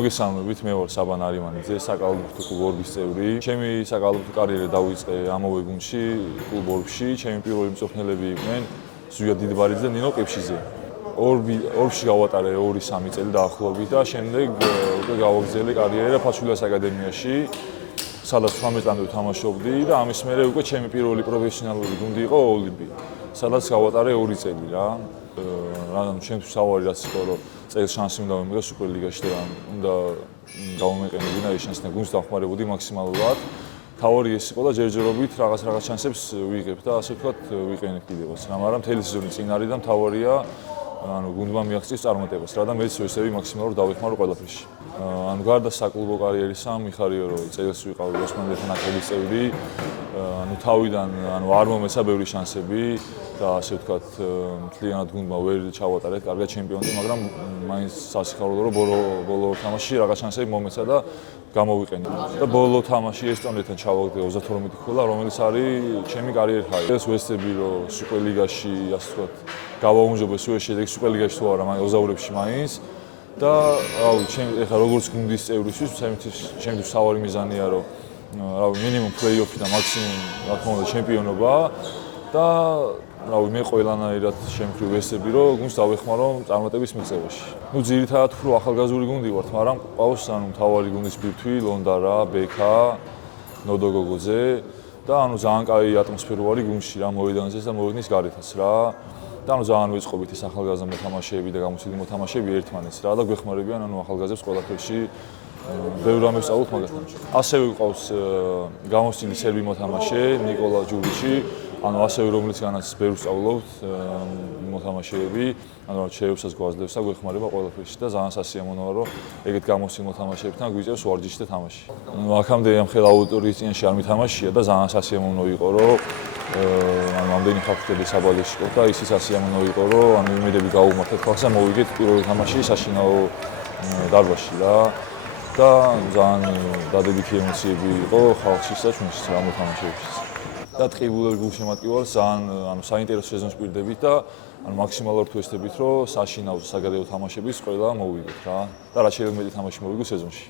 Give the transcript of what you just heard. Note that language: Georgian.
მოგესალმებით, მე ვარ საბან არიმანიძე, საკალათბურთო კლუბ ორბის წევრი. ჩემი საკალათბურთო კარიერა დავიწყე ამავე გუნდში, კლუბ ორბში. ჩემი პირველი მწვრთნელები იყვნენ ზვია დიდბარიძე და ნინო ყიფშიძე. ორბში გავატარე 2-3 წელი დაახლოებით და შემდეგ უკვე გავაგრძელე კარიერა ფაჩულიას აკადემიაში, სადაც 18 წლამდე ვთამაშობდი და ამის მერე უკვე ჩემი პირველი პროფესიონალური გუნდი იყო ოლიმპი, სადაც გავატარე 2 წელი რა. რადგან ჩემთვის სავალი რაც იყო, რომ წელს შანსი უნდა მომიგო სუპერლიგაში და უნდა გავუმეყენებინა ეს შანსი და გუნდს დავხმარებოდი მაქსიმალურად. თავი ეს იყო და ჯერჯერობით რაღაც შანსებს ვიღებ და ასე ვთქვათ ვიყენებ კიდევაც. მაგრამ მთელი სეზონი წინ არის და მთავარია გუნდმა მიაღწიოს წარმატებას რა და მეც ესევი მაქსიმალურად დავეხმარო ყველაფერში. გარდა საკლუბო კარიერისა მიხარია რომ წელს ვიყავი ოსმალეთის ნაკრების წევრი. თავიდან არ მომეცა ბევრი შანსები და ასე ვთქვათ მთლიანად გუნდმა ვერ ჩავატარეთ კარგად ჩემპიონატი, მაგრამ მაინც სასიხარულო რომ ბოლო თამაში რაღაც შანსები მომეცა და გამოვიყენე. და ბოლო თამაში ესტონეთთან ჩავაგდე 32 ქულა, რომელიც არის ჩემი კარიერის ჰაი. ეს ვესწრები რომ სუპერლიგაში ასე ვთქვათ გავაუმჯობესო ეს შედეგი სუპერლიგაში თუ არა, მაგრამ ოზაურებში მაინც. და რავი, ეხლა როგორც გუნდის წევრისთვის ჩემთვის სავალი მიზანია რომ რავი, მინიმუმ პლეი-ოფი და მაქსიმუმ რა თქმა უნდა ჩემპიონობა და რავი, მე ყველანაირად შემხრივ ვესწრები რომ გუნდს დავეხმარო წარმატების მიღწევაში. ძირითადად უფრო ახალგაზრდული გუნდი ვართ, მაგრამ ყავს მთავარი გუნდის ბირთვი, ლონდარა, ბექა, ნოდო გოგოძე და ძალიან კაი ატმოსფერო არის გუნდში რა, მოედანზეც და მოედნის გარეთაც რა. და ძალიან ვეწყობით ეს ახალგაზრდა მოთამაშეები და გამოცდილი მოთამაშეები ერთმანეთს რა და გვეხმარებიან ახალგაზრდებს ყველაფერში ბევრ რამეს ვსწავლობთ მაგასთან. ასევე ვიყავს გამოცდილი სერბი მოთამაშე ნიკოლა ჯურიჩი, ასევე რომლისგანაც ბევრ ვსწავლობთ მოთამაშეები, შეევსას გვაძლევს და გვეხმარება ყველაფერში და ძალიან სასიამოვნოა რომ ეგეთ გამოცდილ მოთამაშეებთან გვიწევს ვარჯიში და თამაში. აქამდე ამ ხელ აუდიტორიის წინაშე არ მითამაშია და ძალიან სასიამოვნო იყო რომ ამდენი ხალხი საბალეში იყო და ისიც სასიამოვნო იყო რომ იმედები გაუმართეთ ხალხს და მოვიგეთ პირველი თამაში საშინაო დარბაზში რა და ძალიან დადებითი ემოციები იყო ხალხშიც და ჩვენშიც რა მოთამაშეებშიც. და ტყიბულები გულშემატკივარს ძალიან საინტერესო სეზონს ვპირდებით და მაქსიმალურად ვესწრებით რომ საშინაო საგარეო თამაშების ყველა მოვიგეთ რა და რაც შეიძლება მეტი თამაში მოვიგო სეზონში.